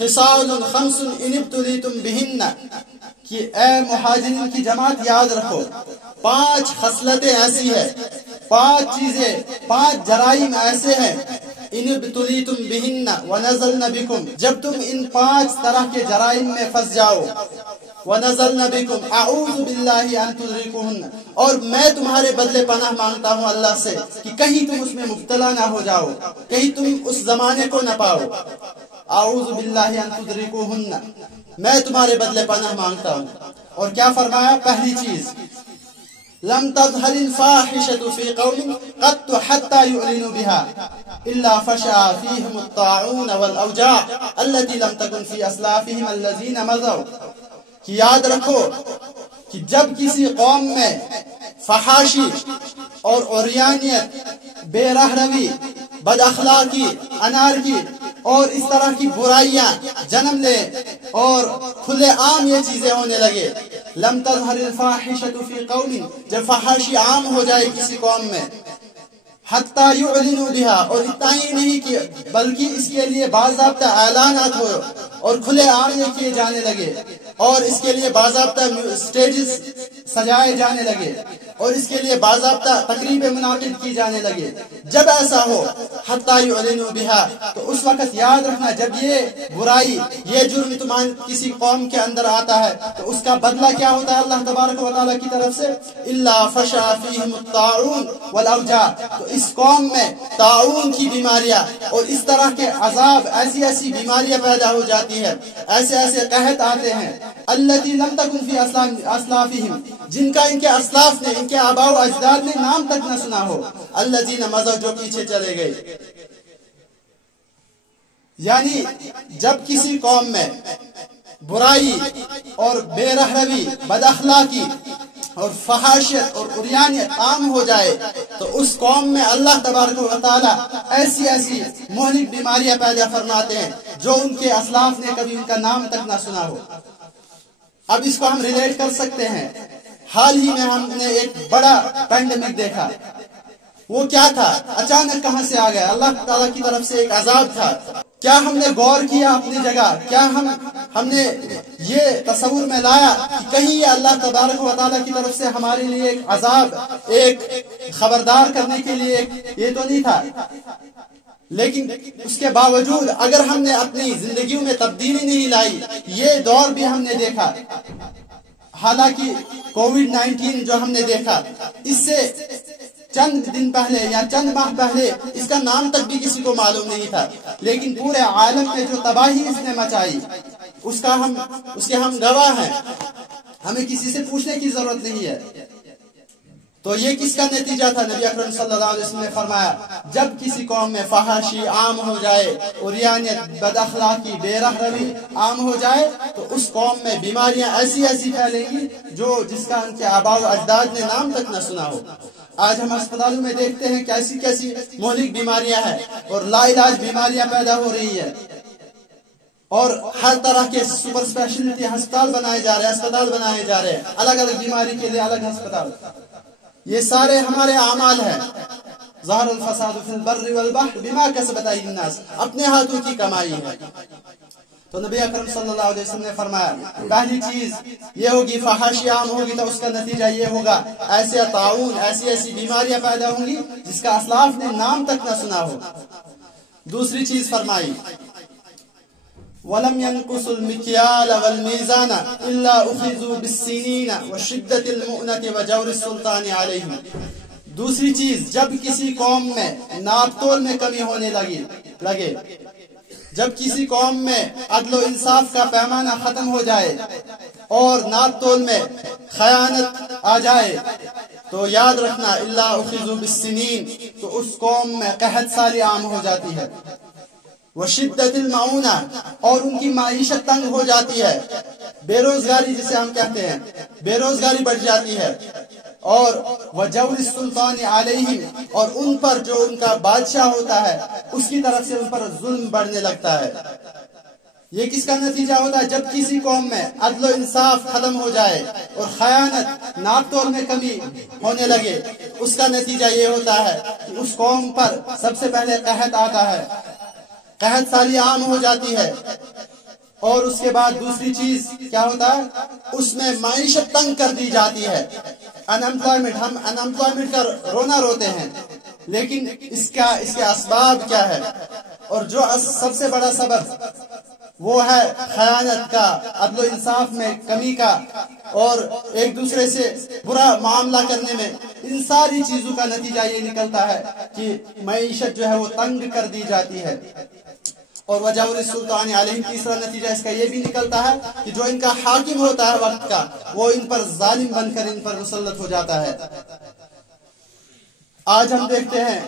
خصال خمس ان ابتلیتم بہن، کہ اے مہاجرین کی جماعت یاد رکھو 5 خصلتیں ایسی ہیں، 5 چیزیں، 5 جرائم ایسے ہیں، ان ابتلیتم بہن ونزلن بکم، جب تم ان 5 طرح کے جرائم میں پھنس جاؤ، ونزلن بکم اعوذ باللہ ان تدرکوہن، اور میں تمہارے بدلے پناہ مانگتا ہوں اللہ سے کہ کہیں تم اس میں مبتلا نہ ہو جاؤ، کہیں تم اس زمانے کو نہ پاؤ، اعوذ باللہ ان تدرکوہن، میں تمہارے بدلے پناہ مانگتا ہوں۔ اور کیا فرمایا؟ پہلی چیز لم تظہر الفاحشۃ فی قوم قط حتی یعلنوا بها الا فشا فیہم الطاعون والاوجاع التي لم تکن فی اسلافہم الذین مضوا، کہ یاد رکھو کہ جب کسی قوم میں فحاشی اور عریانیت، بے رہ روی، بد اخلاقی، انارکی اور اس طرح کی برائیاں جنم لے اور کھلے عام یہ چیزیں ہونے لگے، لم تظہر الفاحشۃ فی قوم، جب فحاشی عام ہو جائے کسی قوم میں، حتی یعلنوا بها، اور اتنا ہی نہیں کہ بلکہ اس کے لیے باضابطہ اعلانات ہو اور کھلے عام یہ کیے جانے لگے، اور اس کے لیے باضابطہ سٹیجز سجائے جانے لگے، اور اس کے لیے باضابطہ تقریبیں منعقد کی جانے لگے، جب ایسا ہو حتی یعلنوا بها، تو اس وقت یاد رکھنا جب یہ برائی، یہ جرم تمہاری کسی قوم کے اندر آتا ہے تو اس کا بدلہ کیا ہوتا ہے اللہ تبارک و تعالیٰ کی طرف سے؟ الا فشا فیہم الطاعون والاوجاع، تو اس قوم میں طاعون کی بیماریاں اور اس طرح کے عذاب، ایسی ایسی بیماریاں پیدا ہو جاتی ہے، ایسے ایسے قحط آتے ہیں، التی لم تکن فی اسلافہم، جن کا ان کے اسلاف نے، ان کے آباء و اجداد نے نام تک نہ سنا ہو، الذین مضوا، جو پیچھے چلے گئے۔ یعنی جب کسی قوم میں برائی اور بے رہ روی، بد اخلاقی اور فحاشیت اور عریانیت عام ہو جائے تو اس قوم میں اللہ تبارک و تعالیٰ ایسی ایسی مہلک بیماریاں پیدا فرماتے ہیں جو ان کے اسلاف نے کبھی ان کا نام تک نہ سنا ہو۔ اب اس کو ہم ریلیٹ کر سکتے ہیں، حال ہی میں ہم نے ایک بڑا پینڈیمک دیکھا، وہ کیا تھا؟ اچانک کہاں سے آ گیا؟ اللہ تعالیٰ کی طرف سے ایک عذاب تھا۔ کیا ہم نے غور کیا اپنی جگہ؟ کیا ہم نے یہ تصور میں لایا کہ کہیں یہ اللہ تبارک و تعالیٰ کی طرف سے ہمارے لیے ایک عذاب، ایک خبردار کرنے کے لیے یہ تو نہیں تھا؟ لیکن اس کے باوجود اگر ہم نے اپنی زندگیوں میں تبدیلی نہیں لائی، یہ دور بھی ہم نے دیکھا، حالانکہ کووڈ-19 جو ہم نے دیکھا، اس سے چند دن پہلے یا چند ماہ پہلے اس کا نام تک بھی کسی کو معلوم نہیں تھا، لیکن پورے عالم میں جو تباہی اس نے مچائی اس کے ہم گواہ ہیں، ہمیں کسی سے پوچھنے کی ضرورت نہیں ہے۔ تو یہ کس کا نتیجہ تھا؟ نبی اکرم صلی اللہ علیہ وسلم نے فرمایا جب کسی قوم میں فحاشی عام ہو جائے، عریانیت، بد اخلاقی، بے رہ روی عام ہو جائے تو اس قوم میں بیماریاں ایسی ایسی پھیلیں گی جس کا ان کے آباء و اجداد نے نام تک نہ سنا ہو۔ آج ہم اسپتالوں میں دیکھتے ہیں کیسی کیسی مہلک بیماریاں ہیں اور لا علاج بیماریاں پیدا ہو رہی ہیں، اور ہر طرح کے سپر اسپیشلٹی ہسپتال بنائے جا رہے ہیں، اسپتال بنائے جا رہے ہیں، الگ الگ بیماری کے لیے الگ ہسپتال۔ یہ سارے ہمارے اعمال ہیں۔ ظہر الفساد فی البر والبحر بما کسبت ایدی الناس، اپنے ہاتھوں کی کمائی ہے۔ تو نبی اکرم صلی اللہ علیہ وسلم نے فرمایا پہلی چیز یہ ہوگی، فحاشی عام ہوگی تو اس کا نتیجہ یہ ہوگا ایسے طاعون، ایسی بیماریاں پیدا ہوں گی جس کا اسلاف نے نام تک نہ سنا ہو۔ دوسری چیز فرمائی وَلَمْ يَنْقُصُوا الْمِكْيَالَ وَالْمِيزَانَ إِلَّا أُخِذُوا بِالسِّنِينَ وَشِدَّةِ الْمُؤْنَةِ وَجَوْرِ السُّلْطَانِ عَلَيْهِمْ، دوسری چیز جب کسی قوم میں ناپ تول میں کمی ہونے لگے، جب کسی قوم میں عدل و انصاف کا پیمانہ ختم ہو جائے اور ناپ تول میں خیانت آ جائے تو یاد رکھنا الا اخذوا بالسنین، تو اس قوم میں قحط سالی عام ہو جاتی ہے، وشدت المعونہ، اور ان کی معیشت تنگ ہو جاتی ہے، بے روزگاری جسے ہم کہتے ہیں، بے روزگاری بڑھ جاتی ہے، اور وجور السلطان علیہم، اور ان پر جو ان کا بادشاہ ہوتا ہے اس کی طرف سے ان پر ظلم بڑھنے لگتا ہے۔ یہ کس کا نتیجہ ہوتا ہے؟ جب کسی قوم میں عدل و انصاف ختم ہو جائے اور خیانت، ناپ تول میں کمی ہونے لگے، اس کا نتیجہ یہ ہوتا ہے کہ اس قوم پر سب سے پہلے قحط آتا ہے، قحط سالی عام ہو جاتی ہے، اور اس کے بعد دوسری چیز کیا ہوتا ہے، اس میں معیشت تنگ کر دی جاتی ہے، انمپلائمنٹ. ہم انمپلائمنٹ کا رونا روتے ہیں، لیکن اس کے اسباب کیا ہے؟ اور جو سب سے بڑا سبب وہ ہے خیانت کا، عدل و انصاف میں کمی کا، اور ایک دوسرے سے برا معاملہ کرنے میں. ان ساری چیزوں کا نتیجہ یہ نکلتا ہے کہ معیشت جو ہے وہ تنگ کر دی جاتی ہے. اور وجاور السلطان علیہم، تیسرا نتیجہ اس کا یہ بھی نکلتا ہے کہ جو ان کا حاکم ہوتا ہے وقت کا، وہ ان پر ظالم بن کر ان پر مسلط ہو جاتا ہے. آج ہم دیکھتے ہیں